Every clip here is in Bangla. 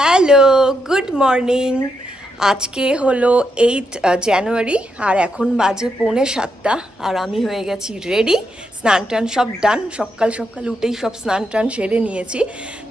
Hello, good morning. আজকে হলো 8 জানুয়ারি আর এখন বাজে 6:45 আর আমি হয়ে গেছি রেডি। স্নান টান সব ডান, সকাল সকাল উঠেই সব স্নান টান সেরে নিয়েছি।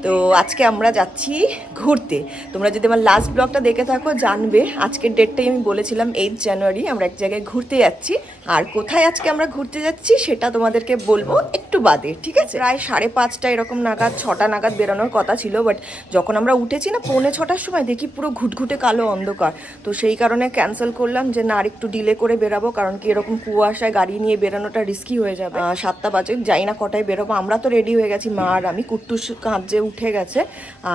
তো আজকে আমরা যাচ্ছি ঘুরতে। তোমরা যদি আমার লাস্ট ব্লগটা দেখে থাকো জানবে। আজকের ডেটটাই আমি বলেছিলাম 8 জানুয়ারি আমরা এক জায়গায় ঘুরতে যাচ্ছি। আর কোথায় আজকে আমরা ঘুরতে যাচ্ছি সেটা তোমাদেরকে বলবো একটু বাদে, ঠিক আছে? প্রায় 5:30 এরকম নাগাদ, 6টা নাগাদ বেরোনোর কথা ছিল, বাট যখন আমরা উঠেছি না 6:45 সময় দেখি পুরো ঘুটঘুটে কালো অন্ধকার। তো সেই কারণে ক্যান্সেল করলাম যে না, আর একটু ডিলে করে বেরাবো, কারণ কি এরকম কুয়াশায় গাড়ি নিয়ে বেরোনোটা রিস্কি হয়ে যাবে। 7টা বাজে, যাই না কটায় বেরোবো। আমরা তো রেডি হয়ে গেছি, মা আর আমি। কুট্টুস কাঁদে উঠে গেছে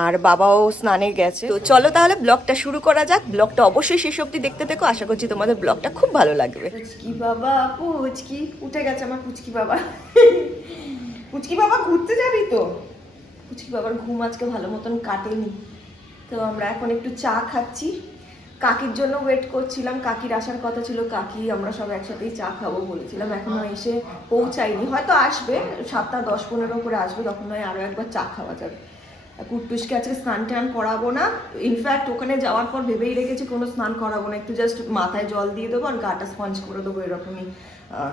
আর বাবাও স্নানে গেছে। তো চলো তাহলে ব্লগটা শুরু করা যাক। ব্লগটা অবশ্যই শেষ অবধি দেখতে থেকো, আশা করছি তোমাদের ব্লগটা খুব ভালো লাগবে। পুচকি বাবা, পুচকি উঠে গেছে আমার পুচকি বাবা। পুচকি বাবা ঘুরতে যাবি তো? পুচকি বাবার ঘুম আজকে ভালো মতন কাটেনি। তো আমরা এখন একটু চা খাচ্ছি, কাকির জন্য ওয়েট করছিলাম। কাকির আসার কথা ছিল, কাকি আমরা সব একসাথেই চা খাবো বলেছিলাম, এখনো এসে পৌঁছায়নি। হয়তো আসবে 7টা 10-15 করে আসবে, তখন নয় আরও একবার চা খাওয়া যাবে। কুট্টুসকে আজকে স্নান টান করাবো না, ইনফ্যাক্ট ওখানে যাওয়ার পর ভেবেই রেখেছি কোনো স্নান করাবো না, একটু জাস্ট মাথায় জল দিয়ে দেবো আর গাটা স্পঞ্জ করে দেবো এরকমই।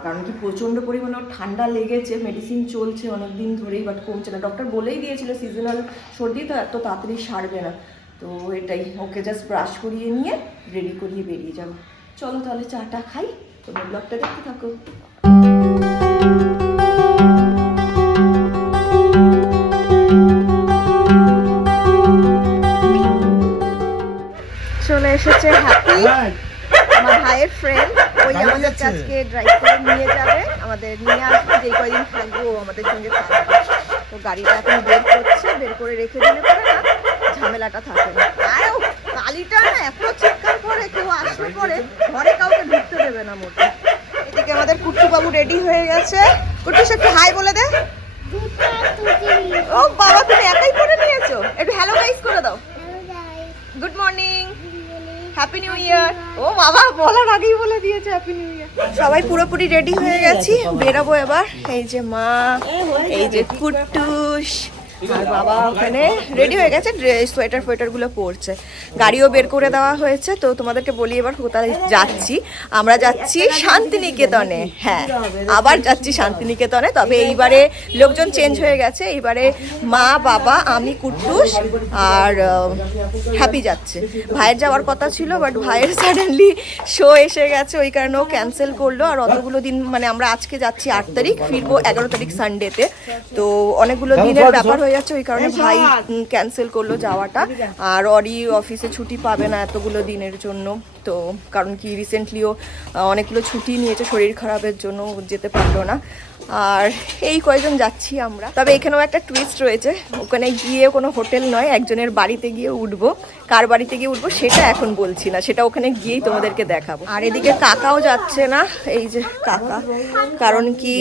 কারণ কি প্রচণ্ড পরিমাণে ওর ঠান্ডা লেগেছে, মেডিসিন চলছে অনেক দিন ধরেই, বাট কমছে না। ডক্টর বলেই দিয়েছিল সিজনাল সর্দি তো এত তাড়াতাড়ি সারবে না। তো এটাই, ওকে জাস্ট ব্রাশ করিয়ে নিয়ে রেডি করিয়ে বেরিয়ে যাবো। চলো তাহলে চাটা খাই, তোমরা ব্লগটা দেখতে থাকো। চলে এসেছে হ্যাপি, আমার ভাইয়ের ফ্রেন্ড। ওই আমাদের কাছকে ড্রাইভ করে নিয়ে যাবে, আমাদের নিয়ে আসবে, যে কয়দিন থাকবো আমাদের সঙ্গে থাকবে। তো গাড়িটা এখন বের করছে, বের করে রেখে দিলে পরে না ঝামেলাটা থাকে না। আর কালিটা না এত চিৎকার করে, কেউ আসলে পরে ঘরে কাউকে ঢুকতে দেবে না মোটে। এদিকে আমাদের কুট্টু বাবু রেডি হয়ে গেছে। কুট্টু একটু হাই বলে দে। ও বাবা, তুমি একাই করে নিয়েছো? একটু হ্যালো গাইস করে দাও। Good morning, happy new year. ও বাবা, বলার আগেই বলে দিয়েছে হ্যাপি নিউ ইয়ার। সবাই পুরোপুরি রেডি হয়ে গেছি, বেরাবো এবার। এই যে মা, এই যে কুট্টুস আর বাবা ওখানে রেডি হয়ে গেছে, সোয়েটার ফোয়েটারগুলো পরছে। গাড়িও বের করে দেওয়া হয়েছে। তো তোমাদেরকে বলি এবার কোথায় যাচ্ছি। আমরা যাচ্ছি শান্তিনিকেতনে। হ্যাঁ, আবার যাচ্ছি শান্তিনিকেতনে, তবে এইবারে লোকজন চেঞ্জ হয়ে গেছে। এইবারে মা, বাবা, আমি, কুট্টুস আর হ্যাপি যাচ্ছে। ভাইয়ের যাওয়ার কথা ছিল, বাট ভাইয়ের সাডেনলি শো এসে গেছে, ওই কারণেও ক্যান্সেল করলো। আর অতগুলো দিন, মানে আমরা আজকে যাচ্ছি 8 তারিখ, ফিরবো 11 তারিখ সানডেতে। তো অনেকগুলো দিনের ব্যাপার হয়ে যাচ্ছে, ওই কারণে ভাই ক্যান্সেল করলো যাওয়াটা। আর অরি অফিসে ছুটি পাবে না এতগুলো দিনের জন্য। তো কারণ কি রিসেন্টলিও অনেকগুলো ছুটি নিয়েছে শরীর খারাপের জন্য, যেতে পারলো না। আর এই কয়েকজন যাচ্ছি আমরা। তবে এখানেও একটা টুইস্ট রয়েছে, ওখানে গিয়ে কোনো হোটেল নয়, একজনের বাড়িতে গিয়ে উঠবো। কার বাড়িতে গিয়ে উঠবো সেটা এখন বলছি না, সেটা ওখানে গিয়েই তোমাদেরকে দেখাবো। আর এদিকে কাকাও যাচ্ছে না, এই যে কাকা। কারণ কি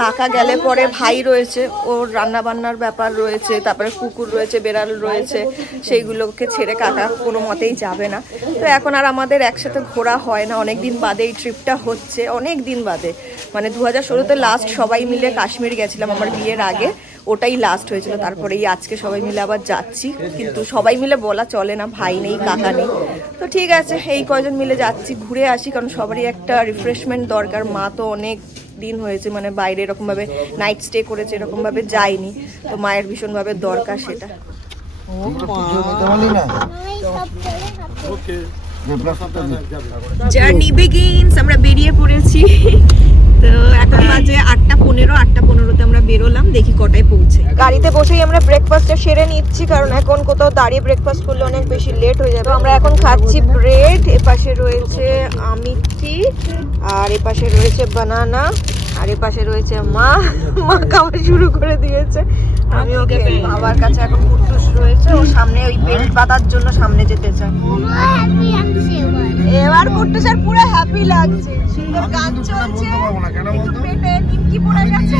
কাকা গেলে পরে ভাই রয়েছে, ওর রান্না বান্নার ব্যাপার রয়েছে, তারপরে কুকুর রয়েছে, বেড়াল রয়েছে, সেইগুলোকে ছেড়ে কাকা কোনো মতেই যাবে না। তো এখন আর আমাদের একসাথে ঘোরা হয় না, অনেক দিন বাদে এই ট্রিপটা হচ্ছে, অনেক দিন বাদে। মানে 2016-তে লাস্ট সবাই মিলে কাশ্মীর গেছিলাম আমার বিয়ের আগে, ওটাই লাস্ট হয়েছিল। তারপরে এই আজকে সবাই মিলে আবার যাচ্ছি, কিন্তু সবাই মিলে বলা চলে না, ভাই নেই, কাকা নেই। তো ঠিক আছে, এই কয়জন মিলে যাচ্ছি, ঘুরে আসি, কারণ সবারই একটা রিফ্রেশমেন্ট দরকার। মা তো অনেক দিন হয়েছে মানে বাইরে এরকমভাবে নাইট স্টে করেছে, এরকমভাবে যায়নি। তো মায়ের ভীষণভাবে দরকার সেটা। জার্নি বিগিনস, আমরা বেরিয়ে পড়েছি। তো এখন বাজে 8:15, 8:15-তে আমরা বেরোলাম, দেখি কটায় পৌঁছে। গাড়িতে বসেই আমরা ব্রেকফাস্টটা সেরে নিচ্ছি, কারণ এখন কোথাও দাঁড়িয়ে ব্রেকফাস্ট করলে অনেক বেশি লেট হয়ে যাবে। আমরা এখন খাচ্ছি ব্রেড, এপাশে রয়েছে আমিত্তি, আর এপাশে রয়েছে বানানা, আর এপাশে রয়েছে মা খাওয়া শুরু করে দিয়েছে। আমি ওকে, বাবার কাছে এখন কুট্টুস রয়েছে, ও সামনে ওই বেল্ট বাঁধার জন্য সামনে যেতে চায়। এবার কুট্টুসের পুরো হ্যাপি লাগছে, সুন্দর গান চলছে, একটু পেটে নিমকি পড়ে গেছে,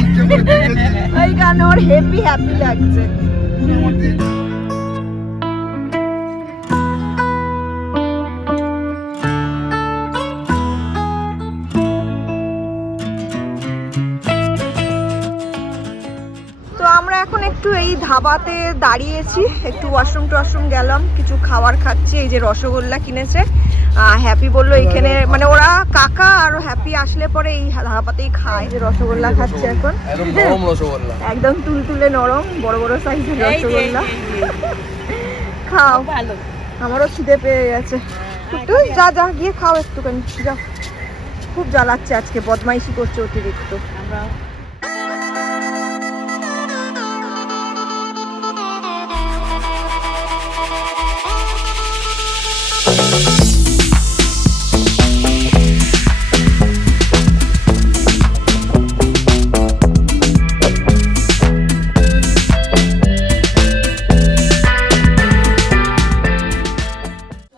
ওই গানে ওর হ্যাপি লাগছে। তো আমরা এখন একটু এই ধাবাতে দাঁড়িয়েছি, একটু ওয়াশরুম গেলাম, কিছু খাবার খাচ্ছি। এই যে রসগোল্লা কিনেছে, হ্যাপি বললো এখানে মানে ওরা কাকা আর হ্যাপি আসলে পরে এই ধাবাতেই খায়। যে রসগোল্লা খাচ্ছে এখন, একদম তুলতুলে নরম, বড় বড় সাইজের রসগোল্লা। খাও, আমারও খিদে পেয়ে গেছে। একটু যা যা গিয়ে খাও একটুখানি, যাও। খুব জ্বালাচ্ছে আজকে, বদমাইশি করছে অতিরিক্ত।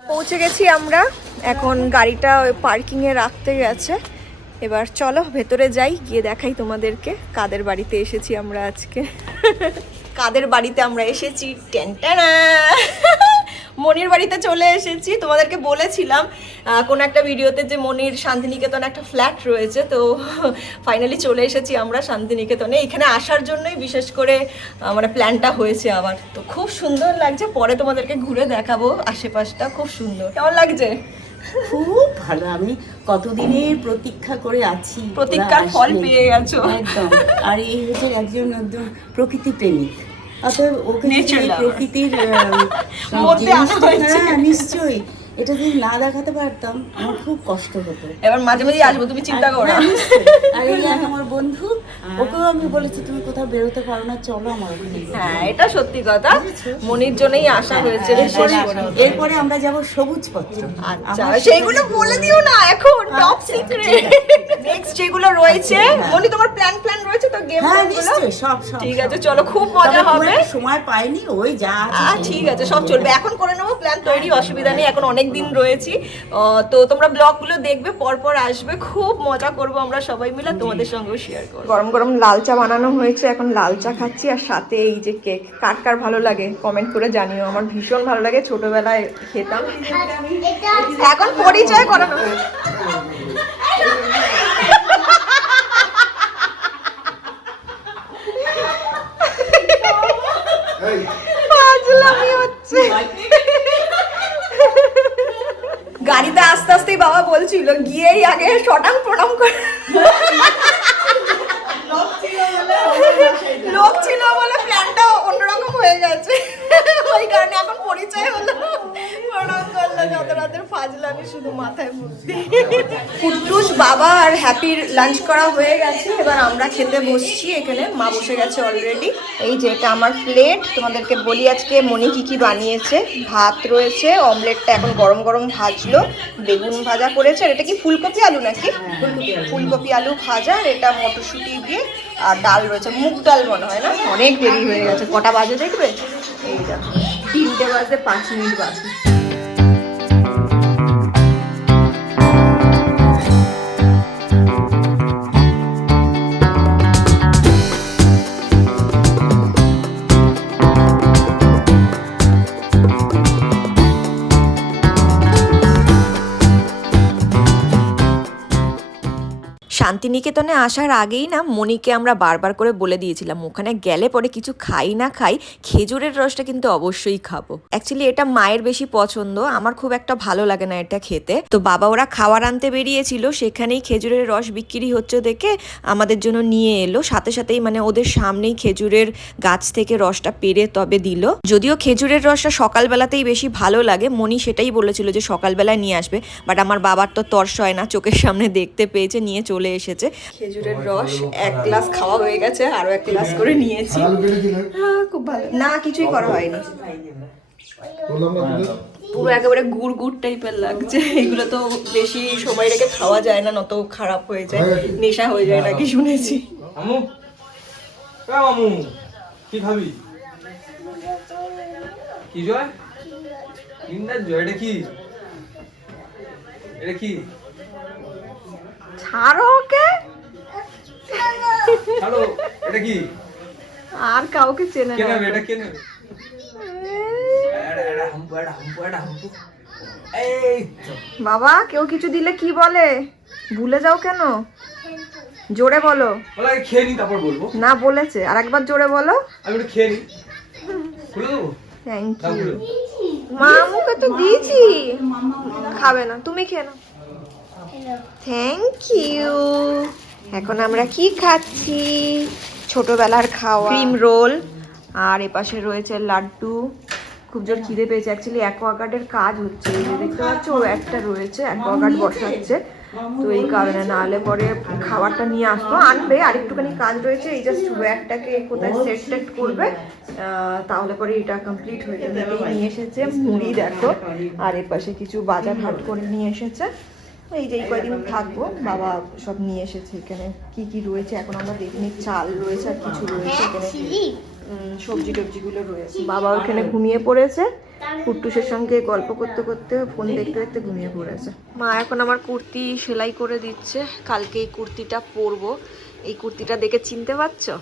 পৌঁছে গেছি আমরা, এখন গাড়িটা ওই পার্কিংয়ে রাখতে গেছে। এবার চলো ভেতরে যাই, গিয়ে দেখাই তোমাদেরকে কাদের বাড়িতে এসেছি আমরা আজকে। কাদের বাড়িতে আমরা এসেছি, টেনটানা মনির বাড়িতে চলে এসেছি। তোমাদেরকে বলেছিলাম কোন একটা ভিডিওতে যে মনির শান্তিনিকেতনে একটা ফ্ল্যাট রয়েছে, তো ফাইনালি চলে এসেছি আমরা শান্তিনিকেতনে। এখানে আসার জন্যই বিশেষ করে মানে প্ল্যানটা হয়েছে আমার। তো খুব সুন্দর লাগছে, পরে তোমাদেরকে ঘুরে দেখাবো আশেপাশটা। খুব সুন্দর, কেমন লাগছে? খুব ভালো। আমি কতদিনের প্রতীক্ষা করে আছি, প্রতীক্ষার ফল পেয়ে গেছো একদম। আর এই হচ্ছে একজন প্রকৃতি প্রেমিক, অতএব ওকে প্রকৃতির নিশ্চয়ই এটা যদি না দেখাতে পারতাম আমার খুব কষ্ট হতো। এবার মাঝে মাঝে আসবো, তুমি চিন্তা করো না। আর এই আমার বন্ধু, ওকেও আমি বলেছি তুমি কোথাও বেরোতে পারো না, চলো আমার ওখানে। হ্যাঁ, এটা সত্যি কথা, মনির জন্যই আসা হয়েছে। এরপরে আমরা যাব সবুজ পত্র। আচ্ছা, সেইগুলো বলে দিও না এখন, টপ সিক্রেট। নেক্সট যেগুলো রয়েছে, মনি তোমার প্ল্যান রয়েছে তো গেম গুলো? সব ঠিক আছে, চলো, খুব মজা হবে। সময় পাইনি, ওই যা ঠিক আছে, সব চলবে, এখন করে নেবো প্ল্যান তৈরি, অসুবিধা নেই। এখন অনেক দিন রয়েছি, তো তোমরা ব্লগগুলো দেখবে, পরপর আসবে, খুব মজা করবো আমরা সবাই মিলে, তোমাদের সঙ্গেও শেয়ার করবো। গরম গরম লাল চা বানানো হয়েছে, এখন লাল চা খাচ্ছি, আর সাথে এই যে কেক। কার কার ভালো লাগে কমেন্ট করে জানিও, আমার ভীষণ ভালো লাগে, ছোটবেলায় খেতাম। এখন পরিচয় করানো হচ্ছে। গাড়িতে আস্তে আস্তেই বাবা বলছিল, গিয়েই আগে শটাং প্রণাম করে, লোক ছিল বলে প্ল্যানটা অন্যরকম হয়ে গেছে, ওই কারণে এখন পরিচয় হলো, প্রণাম করলো। যত রাতের ফাজলামি শুধু মাথায় ভর্তি। কুট্টুস, বাবা আর হ্যাপির লাঞ্চ করা হয়ে গেছে, এবার আমরা খেতে বসছি। এখানে মা বসে গেছে অলরেডি। এই যে এটা আমার প্লেট, তোমাদেরকে বলি আজকে মনি কি বানিয়েছে। ভাত রয়েছে, অমলেটটা এখন গরম গরম ভাজলো, বেগুন ভাজা করেছে। আর এটা কি ফুলকপি আলু নাকি? ফুলকপি আলু ভাজা, আর এটা মটরশুঁটি দিয়ে, আর ডাল রয়েছে, মুগ ডাল মনে হয় না। অনেক দেরি হয়ে গেছে, কটা বাজে দেখবে? এই দেখো, 3টে বাজে 5 মিনিট বাকি। শান্তিনিকেতনে আসার আগেই না মনিকে আমরা বারবার করে বলে দিয়েছিলাম, ওখানে গেলে পরে কিছু খাই না খাই, খেজুরের রসটা কিন্তু অবশ্যই খাবো। অ্যাকচুয়ালি এটা মায়ের বেশি পছন্দ, আমার খুব একটা ভালো লাগে না এটা খেতে। তো বাবা ওরা খাবার আনতে বেরিয়েছিল, সেখানেই খেজুরের রস বিক্রি হচ্ছে দেখে আমাদের জন্য নিয়ে এলো। সাথে সাথেই মানে ওদের সামনেই খেজুরের গাছ থেকে রসটা পেরে তবে দিল। যদিও খেজুরের রসটা সকালবেলাতেই বেশি ভালো লাগে, মনি সেটাই বলেছিল যে সকালবেলায় নিয়ে আসবে, বাট আমার বাবার তো তর্স হয় না, চোখের সামনে দেখতে পেয়েছে, নিয়ে চলে এসেছে। খেজুরের রস 1 গ্লাস খাওয়া হয়ে গেছে, আরো 1 গ্লাস করে নিয়েছি। খুব ভালো না, কিছুই করা হয়নি, পুরো একেবারে গুড় গুড় টাইপের লাগছে। এগুলো তো বেশি সময় রেখে খাওয়া যায় না, নত খারাপ হয়ে যায়, নেশা হয়ে যায় নাকি শুনেছি। আমু আমু কি খাবি? কি জয়? কিন্ডার জয়? এটা কি? এটা কি? ছাড়ো ওকে, ছাড়ো। এটা কি? আর কাউকে চেনে কে না। নেবে? এটা কে নেবে? এটা হাম্পু। এই বাবা, কেউ কিছু দিলে কি বলে? ভুলে যাও কেন? জোরে বলো। বলা খেয়ে নি, তারপর বলবো। না বলেছে, আর একবার জোরে বলো। আমি একটু খেয়ে নি। খুলে দেবো থ্যাংক দাও ইউ। খুলে। মামুকে তো দিয়েছি, খাবে না, তুমি খেয়ে নাও। Thank you. এখন আমরা কি খাচ্ছি? ছোটবেলার খাওয়া ক্রিম রোল, আর এপাশে রয়েছে লাড্ডু। খুব জোর খিদে পেয়েছে, অ্যাকচুয়ালি অ্যাকোয়াগার্ডের কাজ হচ্ছে, এই যে দেখতে পাচ্ছ ও একটা রয়েছে অ্যাকোয়াগার্ড বসাচ্ছে, তো এই কারণে নাহলে পরে খাবারটা নিয়ে আসতো, আনবে আর একটুখানি কাজ রয়েছে, এই জাস্ট ওয়্যাকটাকে কোথায় সেট টেট করবে, তাহলে পরে এটা কমপ্লিট হয়ে যাবে। এই নিয়ে এসেছে মুড়ি দেখো, আর এপাশে কিছু বাজার হাট করে নিয়ে এসেছে, এই যে এই কয়দিন থাকবো। বাবা সব নিয়ে এসেছে এখানে, কি কি রয়েছে এখন আমরা দেখিনি, চাল রয়েছে আর কিছু রয়েছে এখানে, সবজি টবজিগুলো রয়েছে। বাবা ওখানে ঘুমিয়ে পড়েছে, কুট্টুসের সঙ্গে গল্প করতে করতে ফোন দেখতে দেখতে ঘুমিয়ে পড়েছে। মা এখন আমার কুর্তি সেলাই করে দিচ্ছে, কালকে এই কুর্তিটা পরবো। এই কুর্তিটা দেখে চিনতে পারছো?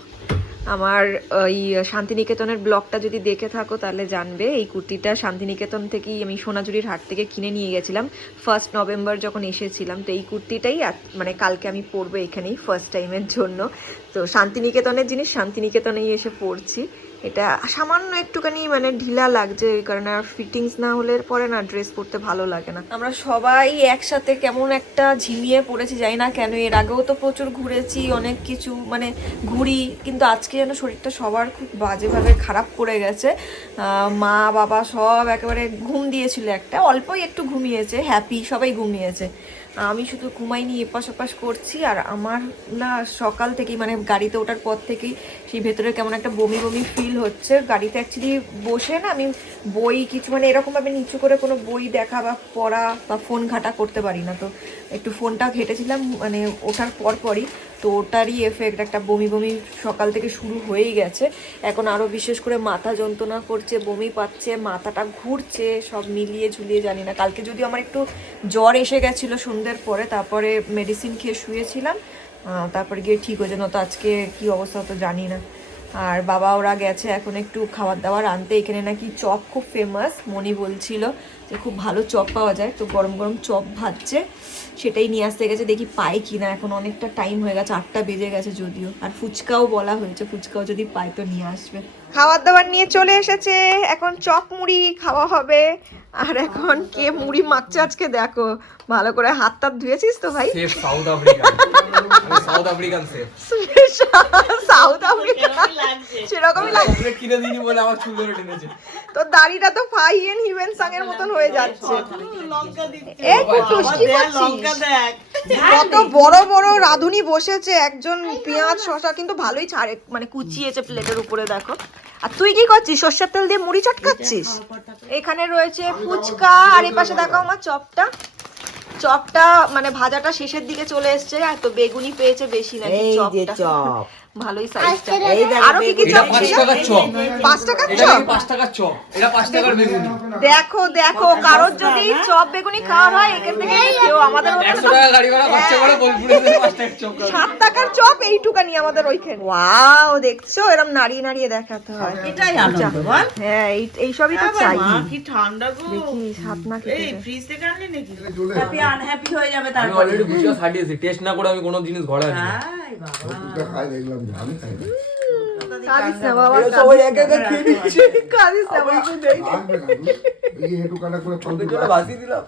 আমার ওই শান্তিনিকেতনের ব্লগটা যদি দেখে থাকো তাহলে জানবে, এই কুর্তিটা শান্তিনিকেতন থেকেই আমি সোনাঝুরির হাট থেকে কিনে নিয়ে গেছিলাম 1 নভেম্বর যখন এসেছিলাম। তো এই কুর্তিটাই মানে কালকে আমি পরবো এখানেই ফার্স্ট টাইমের জন্য। তো শান্তিনিকেতনের জিনিস শান্তিনিকেতনেই এসে পরছি। এটা সামান্য একটুখানি মানে ঢিলা লাগছে, এই কারণে আর ফিটিংস না হলে পরে না ড্রেস পরতে ভালো লাগে না। আমরা সবাই একসাথে কেমন একটা ঝিমিয়ে পড়েছি, জানি না কেন। এর আগেও তো প্রচুর ঘুরেছি, অনেক কিছু মানে ঘুরি, কিন্তু আজকে যেন শরীরটা সবার খুব বাজেভাবে খারাপ করে গেছে। মা বাবা সব একেবারে ঘুম দিয়েছিল, একটা অল্পই একটু ঘুমিয়েছে, হ্যাপি সবাই ঘুমিয়েছে, আমি শুধু ঘুমাইনি, এপাশ ওপাশ করছি। আর আমার না সকাল থেকেই মানে গাড়িতে ওঠার পর থেকেই সেই ভেতরে কেমন একটা বমি বমি ফিল হচ্ছে। গাড়িতে অ্যাকচুয়ালি বসে না আমি বই কিছু মানে এরকমভাবে নিচু করে কোনো বই দেখা বা পড়া বা ফোন ঘাটা করতে পারি না, তো একটু ফোনটা ঘেটেছিলাম মানে ওঠার পরই, তো ওটারই এফেক্ট, একটা বমি বমি সকাল থেকে শুরু হয়েই গেছে। এখন আরও বিশেষ করে মাথা যন্ত্রণা করছে, বমি পাচ্ছে, মাথাটা ঘুরছে, সব মিলিয়ে ঝুলিয়ে জানি না। কালকে যদিও আমার একটু জ্বর এসে গেছিলো সন্ধ্যের পরে, তারপরে মেডিসিন খেয়ে শুয়েছিলাম, তারপরে গিয়ে ঠিক হয়েছে, না তো আজকে কী অবস্থা তো জানি না। আর বাবা ওরা গেছে এখন একটু খাবার দাবার আনতে, এখানে নাকি চপ খুব ফেমাস, মনি বলছিল যে খুব ভালো চপ পাওয়া যায়, তো গরম গরম চপ ভাজছে, সেটাই নিয়ে আসতে গেছে, দেখি পাই কিনা। এখন অনেকটা টাইম হয়ে গেছে, 8টা বেজে গেছে যদিও, আর ফুচকাও বলা হয়েছে, ফুচকাও যদি পাই তো নিয়ে আসবে। খাবার দাবার নিয়ে চলে এসেছে, এখন চপ মুড়ি খাওয়া হবে। আর এখন কে মুড়ি মাখছে আজকে দেখো, ভালো করে হাত টাত ধুয়েছিস তো ভাই? সেফ সাউথ আফ্রিকান, আমি south African safe. South Africa সেরকমই লাগছে, চকলেট কিনে দিনি বলে আমার চুল ধরে টেনেছে। তো দাড়িটা তো ফাই এন্ড হিভেন সাংয়ের মতন হয়ে যাচ্ছে। এই কুটুস কি করছিস? কত বড় বড় রাঁধুনি বসেছে, একজন পেঁয়াজ শসা কিন্তু ভালোই ছাড়ে মানে কুচিয়েছে প্লেটের উপরে দেখো। আর তুই কি করছিস? সর্ষের তেল দিয়ে মুড়ি চটকাচ্ছিস? এখানে রয়েছে ফুচকা, আর এই পাশে দেখো আমার চপটা, চপটা মানে ভাজাটা শেষের দিকে চলে এসছে, আর তো বেগুনি পেয়েছে বেশি নাকি চপটা, ভালোই সাইজটা। আরো কি কি চপ ছিল? 5 টাকার চপ, 5 টাকার এটা চপ, 5 টাকার চপ, এটা 5 টাকার বেগুনি। দেখো দেখো, কারোর যদি চপ বেগুনি খাওয়া হয় এখান থেকে কেউ, আমাদের 100 টাকা গাড়ি ভাড়া খরচা করে বোলপুরে 5 টাকার চপ খাবে। 7 টাকার চপ এইটুকানি আমাদের ওইখানে। ওয়াও, দেখছো এরকম নাড়িয়ে নাড়িয়ে দেখাতে হয়, এটাই আনন্দ বল। হ্যাঁ এইসবই তো চাই। মা কি ঠান্ডা গো, দেখি সাত না এই খেতে ফ্রিজ থেকে আনলি নাকি? হ্যাপি আনহ্যাপি হয়ে যাবে আমি তারপরে। অলরেডি বুঝিয়ে ছাড়িয়েছি, টেস্ট না করে আমি কোনো জিনিস ঘরে আনি না। হাই বাবা, কাঁদিস না বাবা, সবাই এক এক খেয়ে নিচ্ছে, কাঁদিস না বাবা। বাসি দিলাম,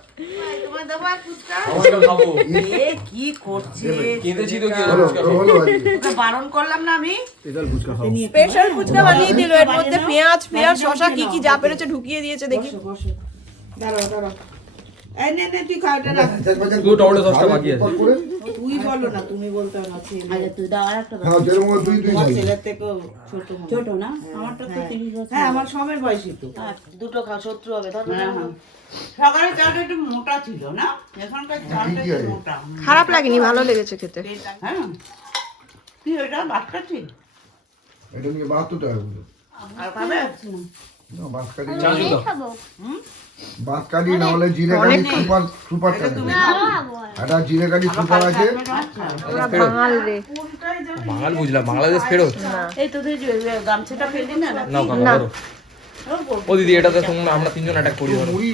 তোমার দেবো আর ফুচকা? ফুচকা খাবো। এ কি করছে? কেঁদেছি তো কি হলো, ফুচকা খাবো। ওকে বারণ করলাম না আমি? স্পেশাল ফুচকা বানিয়ে দিল, এর মধ্যে পেঁয়াজ পেঁয়াজ শসা কি কি যা পেরেছে ঢুকিয়ে দিয়েছে, দেখি। বসো দাঁড়াও দাঁড়াও, এই নে নে তুই খাওয়াটা রাখ। শুধু টমেটো সসটা বাকি আছে। তুই বলো না, তুমি বলতে হবে না। আচ্ছা তুই দাও আর একটা তোমার ছেলের থেকেও ছোট মনে হয়। ছোট না আমারটা তো 30 বছর। হ্যাঁ আমার সমের বয়সী তো। দুটো খা শত্রু হবে ধর। হ্যাঁ, হ্যাঁ। সকালে চালটা একটু মোটা ছিল না, এখনকার চালটা একটু মোটা। খারাপ লাগেনি, ভালো লেগেছে খেতে। হ্যাঁ কি ওটা বাচ্চা ছিল এটা নিয়ে 72 টাকা করে। আর খাবে? না বাসকালি চাচু দাও। বাসকালি না হলে জিরে কালি সুপার সুপার টাকা। এটা জিরে কালি সুপার আছে। ওরা বাঙাল রে। বাঙাল বুঝলাম, বাংলাদেশ ফেরত। এই তোদের যে গামছাটা ফেললি না নাও কাকা ধরো। ও দিদি এটাতে তোমরা আমরা তিনজন অ্যাটাক করি, ধরো। মুড়ি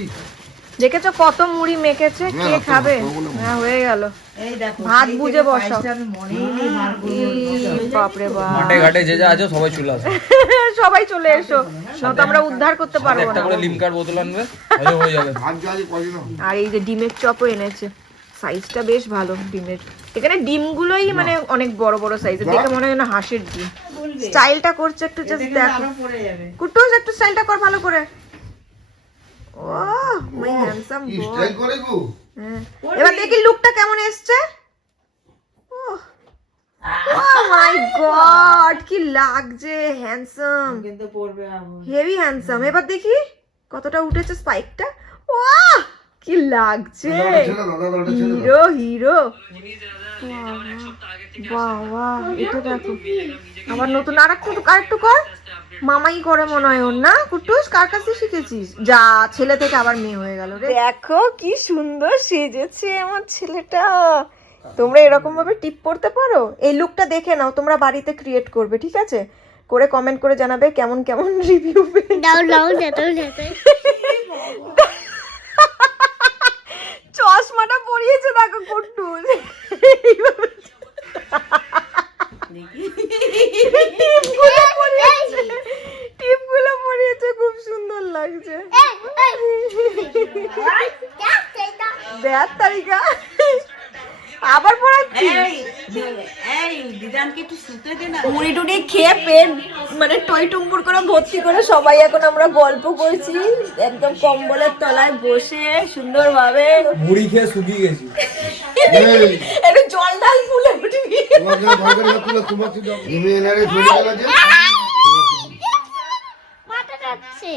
দেখেছো কত মুড়ি মেখেছে, কে খাবে? হ্যাঁ হয়ে গেল, এই দেখো ভাত বুঝে বসাও। আমি মনেই নেই বার করে বাপরে বাপ, মাঠে ঘাটে যে যা আছে সবাই চলে আসে। সবাই চলে এসো, নয়তো আমরা উদ্ধার করতে পারবো একটা না। করে লিমকার বোতল আনবে, তাহলে হয়ে যাবে। আর এই যে ডিমের চপও এনেছে, সাইজটা বেশ ভালো ডিমের। এখানে ডিমগুলোই মানে অনেক বড় বড় সাইজের, দেখে মনে হয় না হাঁসের ডিম। স্টাইলটা করছে একটু, জাস্ট দেখো আরো পড়ে যাবে। কুটুস, একটু স্টাইলটা কর ভালো করে। ও মাই হ্যান্ডসাম কি বয়। স্টাইল করে গো? এবার দেখি লুকটা কেমন এসছে। ও মাই গড, কি লাগছে, হ্যান্ডসাম, কিন্তু পড়বে আবার। Heavy handsome. এবার দেখি কতটা উঠেছে স্পাইকটা। ও কি লাগছে, হিরো হিরো। বাবা, এটা দেখো আবার নতুন। আরেকটু কর, মামাই করে মনে হয় ওর না। কুটুস, কার কাছে শিখেছিস? যা, ছেলে থেকে আবার মেয়ে হয়ে গেল রে। দেখো কি সুন্দর সেজেছে আমার ছেলেটা। তোমরা এরকম ভাবে টিপ পড়তে পারো? এই লুকটা দেখে নাও, তোমরা বাড়িতে ক্রিয়েট করবে, ঠিক আছে? করে কমেন্ট করে জানাবে কেমন কেমন রিভিউ চশমাটা পরিয়েছে দেখো কুটুস। টিপগুলো পরিয়েছে, খুব সুন্দর লাগছে। দেখ তারিকা আবার পড়াচ্ছি। এই দিদানকে একটু শুতে দে না। মুড়ি টুড়ি খেয়ে পেট মানে টই টুম্বুর করে ভর্তি করে সবাই এখন আমরা গল্প করছি একদম কম্বলের তলায় বসে সুন্দরভাবে। মুড়ি খেয়ে শুকিয়ে গেছি। একটু জল ডাল ফুলে উঠবি। মাথা যাচ্ছে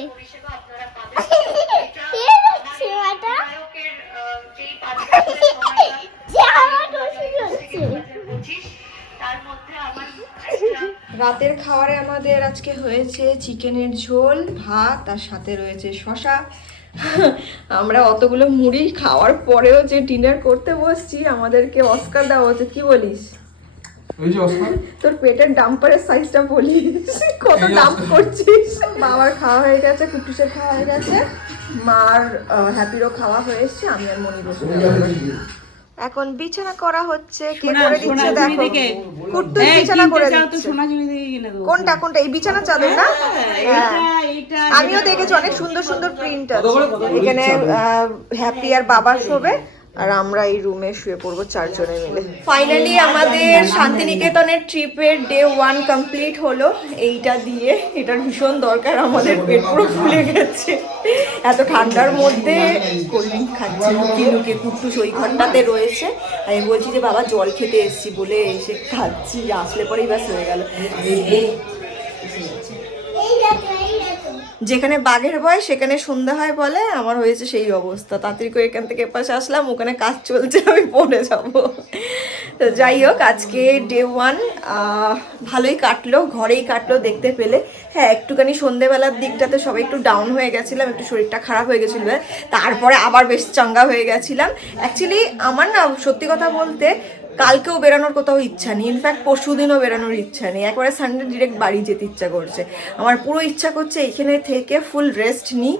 রাতের খাবারে আমাদের আজকে হয়েছে চিকেনের ঝোল, ভাত, আর সাথে রয়েছে শসা। আমরা অতগুলো মুড়ি খাওয়ার পরেও যে ডিনার করতে বসছি, আমাদেরকে অস্কার দেওয়া উচিত, কি বলিস? তোর পেটের ডাম্পারের সাইজটা বলিস, কত ডাম্প করছিস। বাবার খাওয়া হয়ে গেছে, কুটুসের খাওয়া হয়ে গেছে, মার হ্যাপিরও খাওয়া হয়ে এসছে, আমি আর মনি বসে এখন বিছানা করা হচ্ছে। কে করে দিচ্ছে দেখো, কুটুস বিছানা করে দিচ্ছে। সোনাঝুরি থেকে কিনে দেবো। কোনটা এই বিছানা চাদর না? হ্যাঁ, এইটা আমিও দেখেছি অনেক সুন্দর সুন্দর প্রিন্ট আছে। এখানে হ্যাপি আর বাবা শোবে, আর আমরা এই রুমে শুয়ে পড়বো চারজনে মিলে। ফাইনালি আমাদের শান্তিনিকেতনের ট্রিপের ডে 1 কমপ্লিট হলো। এইটা দিয়ে, এটার ভীষণ দরকার, আমাদের পেট পুরো ফুলে গেছে এত ঠান্ডার মধ্যে। কোল্ড ড্রিঙ্ক খাচ্ছি লুকিয়ে লুকিয়ে, কুট্টুস ওই ঘরটাতে রয়েছে। আমি বলছি যে বাবা জল খেতে এসছি বলে এসে খাচ্ছি, আসলে পরেই ব্যাস হয়ে গেল। যেখানে বাঘের ভয় সেখানে সন্ধ্যা হয় বলে, আমার হয়েছে সেই অবস্থা। তাড়াতাড়ি করে এখান থেকে এপাশে আসলাম, ওখানে কাজ চলছে, আমি পড়ে যাব। তো যাই হোক, আজকে ডে 1 ভালোই কাটলো, ঘরেই কাটলো দেখতে পেলে। হ্যাঁ, একটুখানি সন্ধেবেলার দিকটাতে সবাই একটু ডাউন হয়ে গেছিলাম, একটু শরীরটা খারাপ হয়ে গেছিলো, তারপরে আবার বেশ চাঙ্গা হয়ে গেছিলাম। অ্যাকচুয়ালি আমার না সত্যি কথা বলতে কালকেও বেরানোর কোথাও ইচ্ছা নেই, ইনফ্যাক্ট পরশু দিনও বেরানোর ইচ্ছা নেই। একবারে সানডে ডিরেক্ট বাড়ি যেতে ইচ্ছা করছে। আমার পুরো ইচ্ছা করছে এখানে থেকে ফুল রেস্ট নিই।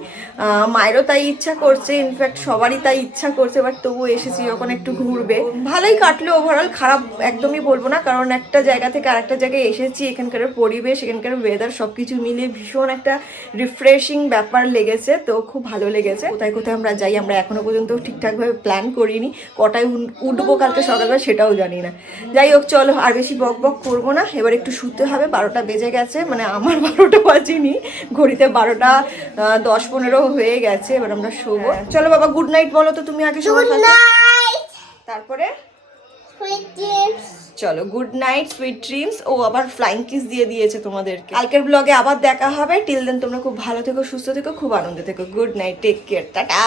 মায়েরও তাই ইচ্ছা করছে, ইনফ্যাক্ট সবারই তাই ইচ্ছা করছে। বাট তবু এসেছি যখন একটু ঘুরবে। ভালোই কাটলো ওভারঅল, খারাপ একদমই বলবো না, কারণ একটা জায়গা থেকে আরেকটা জায়গায় এসেছি। এখানকার পরিবেশ, এখানকার ওয়েদার সব কিছু মিলিয়ে ভীষণ একটা রিফ্রেশিং ব্যাপার লেগেছে, তো খুব ভালো লেগেছে। কোথায় কোথায় আমরা যাই আমরা এখনো পর্যন্ত ঠিকঠাকভাবে প্ল্যান করিনি, কটায় উঠবো কালকে সকালবেলা সেটাও জানি না। যাই হোক, চলো আর বেশি বক বক করবো না, এবার একটু শুতে হবে। 12টা বেজে গেছে, মানে আমার 12টা বাজেনি, ঘড়িতে 12টা 10-15 হয়ে গেছে। এবার আমরা শোবো। চলো বাবা, গুড নাইট বলো তো তুমি আগে সবার সাথে, তারপরে চলো গুড নাইট, সুইট ড্রিমস। ও আবার ফ্লাইং কিস দিয়ে দিয়েছে তোমাদেরকে। কালকের ব্লগে আবার দেখা হবে। টিল দেন তোমরা খুব ভালো থেকো, সুস্থ থেকো, খুব আনন্দে থেকো। Good night, take care, tata.